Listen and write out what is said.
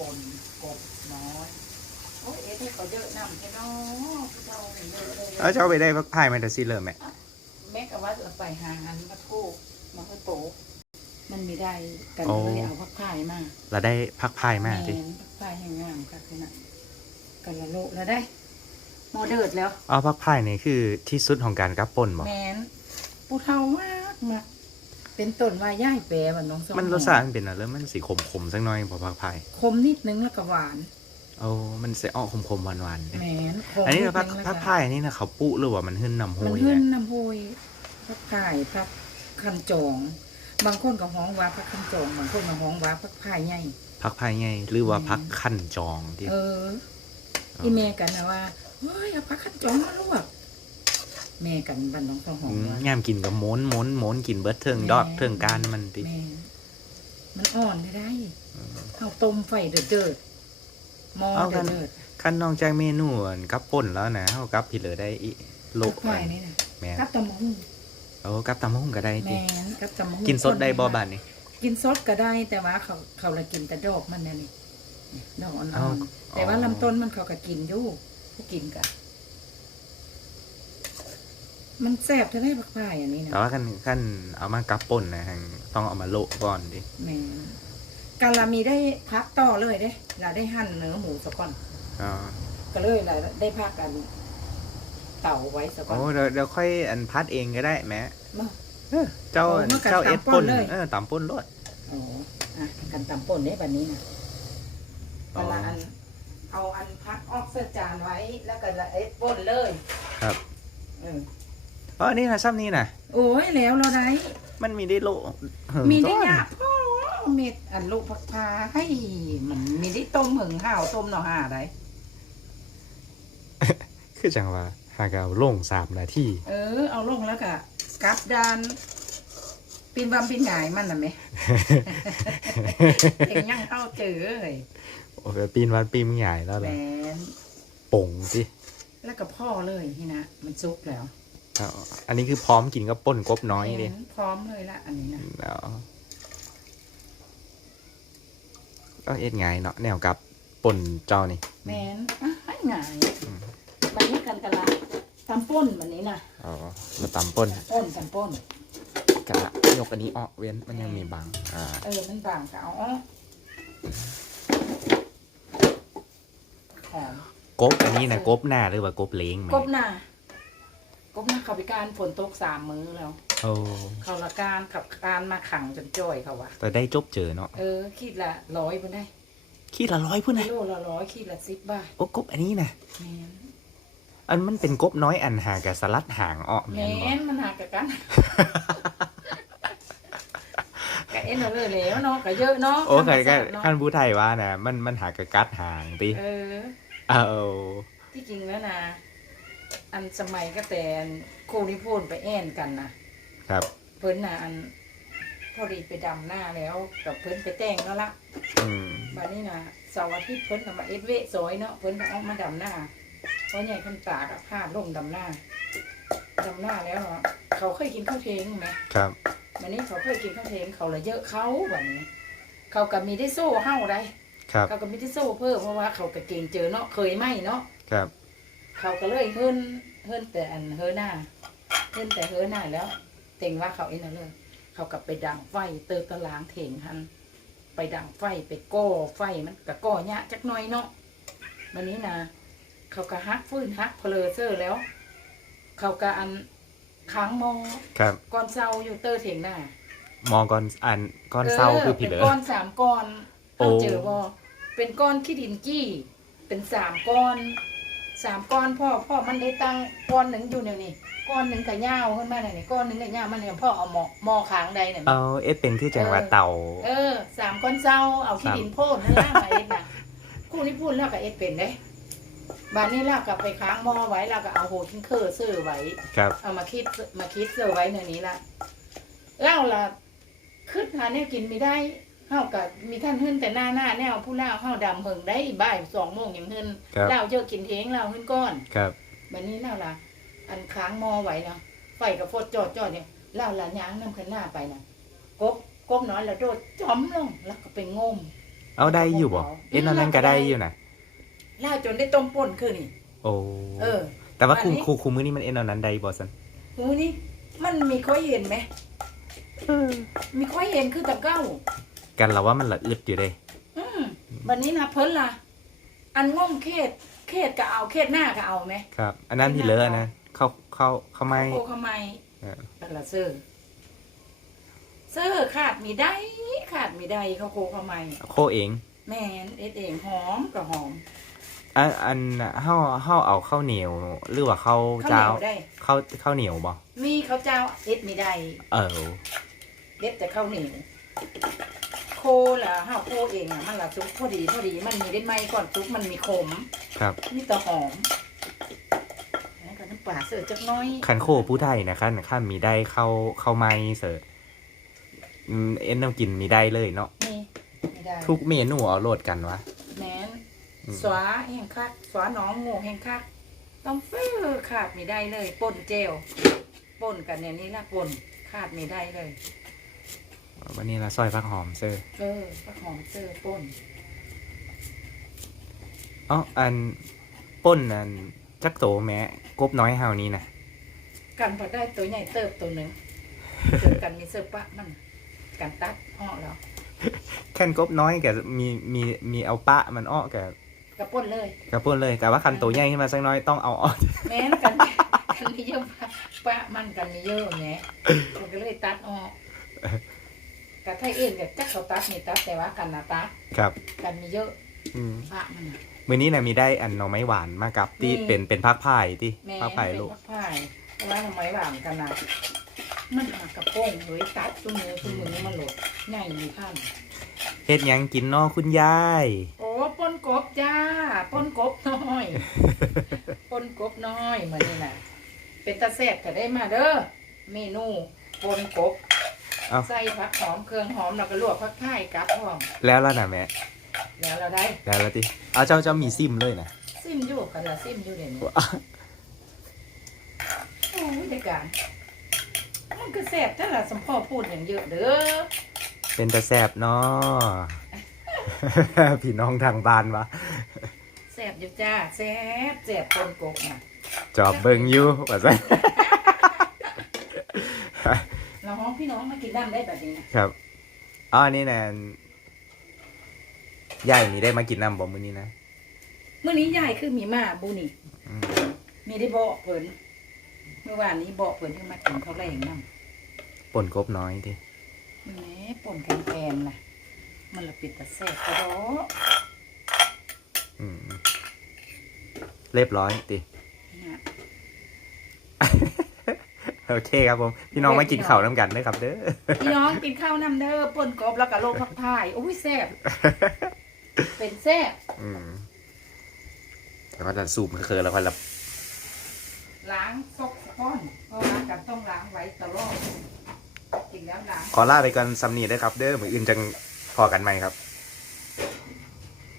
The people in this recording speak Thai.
ปนกบน้อยโอ้ยเอ๊ะที่เขาเยอะนำแค่น้อผู้เฒ่าเยอะเลยเอาเจ้าไปได้พักพายมาแต่ซีเลยแม่แม่ก็ว่าจะไปหาอันมาโคกมาให้โปะมันไม่ได้กันเลยเอาพักพายมาเราได้พักพายมาแม่ดินพักพายแห่งงามค่ะคือน่ะกันละโลแล้วได้หมอเดือดแล้ว เอาพักพายนี่คือที่สุดของการกับป่นบอกแมนผู้เฒ่ามากมาก เป็นต้นว่าย่ายแปรมันน้องสองมันรสชาติมันเป็นอะไรมันสีขมๆสักหน่อยพอพักพายคมนิดนึงแล้วก็หวานโอ้มันจะออกขมๆหวานๆดิแมนคมอันนี้ดนะพักงแล้วพักพายอันนี้นะเขาปุหรือว่ามันขึ้นนำโหมันยขึ้นนะน้ำโพยพักพายพักคันจอง บางคนก็ฮ้องว่าพักคันจองบางคนก็ฮ้องว่าพักพายใหญ่ พักพายไงหรือว่าพักขั้นจองที่เออ อีแม่กันนะว่าเฮ้ยเอาพักคันจองมาลวก แม่กันบ้านน้องข้าวหอมอืมว่าย่ามกินกับม้นม้นม้นกินเบิร์ดเทิงแม่ดอดเทิงการมันดิแม่มันอ่อนได้ได้เอาต้มไฟเดือดเดือดหม้อเดือดเดือดขั้นนอกจากเมนูอันกับป่นแล้วนะเขากับผิดเลยได้อีโลพักกพายนี่นะแม่กับตำมะฮุ่งโอ้กับตำหุ่งก็ได้ดิแม่นกับตำมะฮุ่งกินสดได้บ่บานนี่กินสดก็ได้แต่ว่าเขาเขาละกินแต่ดอกมันเนี่ยนี่ดอกอ่เอาอนๆแต่ว่าลำต้นมันเขาก็กินอยู่ผู้กินกัน มันแสบจะได้ผักพายอันนี้นะแต่ว่าขั้นขั้นเอามากับป่นนะฮะต้องเอามาโละก่อนดิแม่นการละมีได้พักต่อเลยเด้เราได้หั่นเนื้อหมูสักก่อน อ๋อก็เลยเราได้พักกัน เต่าไว้สักก่อนโอ้เดี๋ยวเดี๋ยวค่อยอันพัดเองก็ได้แม่มาเออเจ้าโอ้เมื่อกันเจ้าเอ็ดตำป่ป่นนเลย เออตำป่นรสโอ้อะกันตำป่นได้แบบนี้นะอ๋เวอ ลาอัน เอาอันพักออกเสื้อจานไว้แล้วก็ละเอ็ดป่นเลยครับ เออ อ๋อนี่นะซ้ำนี่นะโอ้ยแล้วเราได้มันมีได้โละเหิงมีได้ก้อนยาพ่อเม็ดอันลูกผักพาให้มันมีได้ต้มหึงห่าวต้มหน่อห่าได้คือจังว่าหากเอาลงสามนาทีเออ เอาลงแล้วก็กลับดานปีนบำปีนหงายมันน่ะไหมเองยังเข้าเจอเลยโอ้ยปีนวันปีนใหญ่แล้วแหเหรมอนป่งสิแล้วก็พ่อเลยนี่นะมันซุกแล้ว เอาอันนี้คือพร้อมกินกับป่นกบน้อยดิแหมพร้อมเลยละอันนี้นะเอาก็เอ็ดไงายเนาะแนวกับป่นเจ้านี่แมนอะให้หงายอืมบันนี้กันกะละตำป้นแบบนี้นะอ๋อมาตำป่นป้นตำป้นกะยกอันนี้ออกเว้นมันยังมีบางอ่าเออมันบางกะเอาออกหอมกบอันนี้นะกบหน้าหรือว่ากบเล้งไหมกบหน้า กบหน้าเขาไปการฝนตกสามมื้อแล้ว โอ้เขาละการขับการมาขังจนจ่อยเขาวะแต่ได้จบเจอเนาะเออขีดละร้อยพุ่นได้ขีดละร้อยพุ่นกินะโลละร้อยขีดละสิบบาทโอ้กบอันนี้นะแม่นอันมันเป็นกบน้อยอันหากับสลัดหางออกแมแม่นบ่นมันหากับกันกะเอ็นเอาเลยแล้วเนาะกะเยอะเนาะโอ้ใครก็ธรรมชาติเนาะขั้นผู้ไทยว่านะมันมันหากับกัดหางติเออ เอาที่จริงแล้วนะ อันสมัยก็แต่ครูนิพูนไปแอ่นกันนะครับ เพิ่นน่ะอันพอดีไปดำหน้าแล้วกับเพิ่นไปแต่งแล้วละอืมบัดนี้นะเสาร์อาทิตย์เพิ่นก็มาเอ็ดเวะซอยเนาะเพิ่นก็ออกมาดำหน้าเพราะใหญ่คำตากับผ้าลงดำหน้าดำหน้าแล้วเนาะเขาเคยกินข้าวเทงไหมครับวันนี้เขาเคยกินข้าวเทงเขาละเยอะเขาวันนี้ เขาก็มีได้โซ่เฮ้าได้ครับ เขาก็มีได้โซ่เพิ่มเพราะว่าเขาก็เก่งเจอเนาะเคยไหมเนาะครับ เขาก็เลยเฮิรนเฮิรนแต่อันเฮิรนหน้าเฮิรนแต่เฮิรนหน้าแล้วเต็งว่าเขาเอ็นนั่นเลยเขากลับไปดังไฟเตอตะลางเถงหัน ไปดังไฟไปก่อไฟมันกะก่อเนี้ยจักหน่อยเนาะวันนี้นะเขาก็ฮักฟื้นฮักเพลอเซอร์แล้ว เขาก็อันค้างมอครับก่อนเศร้าอยู่เตอร์เถงหน้ามองก่อนอ่านก่อนเศร้าคือผิดเหรเป็นอก้อนสามก้อนโอ้เขาเจอบ่เป็นก้อนขี้ดินจี้ เป็นสามก้อน สามก้อนพ่อพ่อมันได้ตั้งก้อนหนึ่งอยู่เนี่ยนี่ก้อนหนึ่งกับยาวขึ้นมาเนี่ยนี่ก้อนหนึ่งกับยาวมันเนี่ยพ่อเอาหมอหมอค้างใดเนี่ย เอาเอ็ดเป็นคือจังหวัดเต่า เออสามก้อนเศร้าเอาขี้ดินโพ่นนั่นล่ามาเอ็ดน่ะคู่นี้พูดแล้วกับเอ็ดเป็นได้บานนี้เรากลับไปค้างหม้อไว้เราก็เอาโหทิ้งเคอร์ซื้อไว้ครับ เอามาคิดมาคิดเซอร์ไว้ในนี้ละเล่าละขึ้นหาแนวกินไม่ได้ เฮากับมีท่านหึ่นแต่หน้าหน้าแนวผู้เล่าเฮาดำเหิงได้บ่ายสองโมงอย่างหึ่นครับ เล่าเยอะกินเทงเล่าหึ่นก้อนครับ บันนี้เล่าละอันค้างมอไว้เนาะไฟกับโฟดจอดจอดเนี่ยเล่าละย้างน้ำขึ้นหน้าไปนะกบกบน้อยละโดดจอมลงแล้วก็ไปงม เอาได้อยู่บ่เอ็นอันนั้นก็ได้อยู่นะล่าจนได้ต้มป่นคือนี่ โอ้เออ แต่ว่าอัคูนนี้คูคูมือนี่มันเอ็นอันนั้นได้บ่สันหูนี่มันมีค่อยเห็นไหม มีค่อยเห็นคือตะเก้า กันเราว่ามันละอึดอยู่เด้อืมวันนี้นะเพิ่นล่ะ อันง่อมเขตเขตก็เอาเขตหน้าก็เอาไหมครับ อันนั้นที่เหลือนะเข้าเข้าเข้าไม่โคขมายเออแต่ละเซอร์เซอร์ขาดมีได้ขาดมีได้เขาโคขมายโคเองแม่นเอ็ดเองหอมก็หอมอันอันเฮาเฮาเอาข้าวเหนียวหรือว่าข้าวข้าวเหเจ้านียวได้ ข้าวข้าวเหนียวบ่มีข้าวเจ้าเอ็ดมีได้เออเอ็ดแต่ข้าวเหนียว โคล่ะห้าโคเองอะมันละซุกพอดีพอดีมันมีได้ไหมก่อนซุกมันมีขมครับนี่แต่หอมแล้วก็น้ำปลาเสิร์ฟจักหน้อยคันโคผู้ไทยนะคันคันมีได้เข้าเข้าไม่เสิร์ฟอืมเอ็นต้องกินมีได้เลยเนาะนี่ไม่ได้ทุกเมนูเอาโหลดกันวะ แม้นอืม สวาแห่งคักสวาหนองงูแห่งคักต้องเฟ้อขาดไม่ได้เลยป่นเจลป่นกันเนี่ยนี่ละป่นขาดไม่ได้เลย วันนี้เราซอยผักหอมเสิร์ฟเออผักหอมเจอป่นอ๋ออันป้นอันจักโตแม้กบน้อยเฮานี้นะกันพอได้ตัวใหญ่เติบตัวหนึ่งเจอกันมีเสื้อปะมันกันตัดอ้อแล้วแค่นกบน้อยแกมีมีมีเอาปะมันอ้อแกกระป่นเลยกระป้นเลย แต่ว่าคันโตใหญ่ขึ้นมาสักน้อยต้องเอาอ้อแม้นกันกันมีเยอะปะปะมันกันมีเยอะแหมมันก็เลยตัดออ กกระไทยเอ็นกับจักเขาตัดมีตัดแต่ว่ากันนะตัดครับ กันมีเยอะอืมปะมันน่ะ มื้อนี้นะมีได้อันหน่อไม้หวานมากับที่นี่เป็นเป็นพักพายที่แม่พักพายเป็นลูกพักพายเพราะว่าทำไมหวานกันนะมันหากระโป้งเฮ้ยตัดตุ้มือตุ้มือมันหลดง่ายมีขั้นเฮ็ดหยังกินเนอคุณยาย โอ้ป้นกบจ้าป้นกบน้อยป้นกบน้อยเหมือนนี่น่ะเป็นตาแซ่บก็ได้มาเด้อเมนูปนกบ เอ้าใส่ผักหอมเครื่องหอมแล้วก็ลวกผักไทยกับหอมแล้วล่ะนะแม่ แล้วเราได้แล้วละติเอาเจ้าเจ้ามีซิมเลยนะซิมอยู่กันละซิมอยู่เดี๋ยวนี้โอ้ยในการมันก็แซ่บแต่ละสมพ่อพูดอย่างเยอะเด้อเป็นตาแซบเนาะ พี่น้องทางบ้านวะแซ่บอยู่จ้าแซ่บแซ่บปนกบน่ะ จอบเบิ่งอยู่ว่าซั่น เราห้องพี่น้องมากินน้ำได้แบบนี้นะครับอ๋ออันนี่นะยายมีได้มากินน้ำบ่มื้อนี้นะเมื่อนี้ยายคือมีมาบุนี่ อืมมีได้บอกเพิ่นเมื่อวานนี้บอกเพิ่นที่มากินข้าวแรงน้ำป่นกบน้อยติแหม่ป่นแกนๆนะมันละปิดตะแซ่บกระดออืมเรียบร้อยติ นะ โอเคครับผม พี่น้องมากินข้าวน้ำกันเด้อครับ เด้อพี่น้องกินข้าวน้ำเด้อป่นกบแล้วก็โลพักพายอุ้ยแซ่บเป็นแซ่บอืมแล้วก็จะสูบเคยแล้วก็ละล้างซกสะก้อนเพราะว่ากันต้องล้างไว้ตลอดกินแล้วล้างขอลาไปกันสำนีได้อครับ เด้อมืออื่นจังพอกันไหมครับ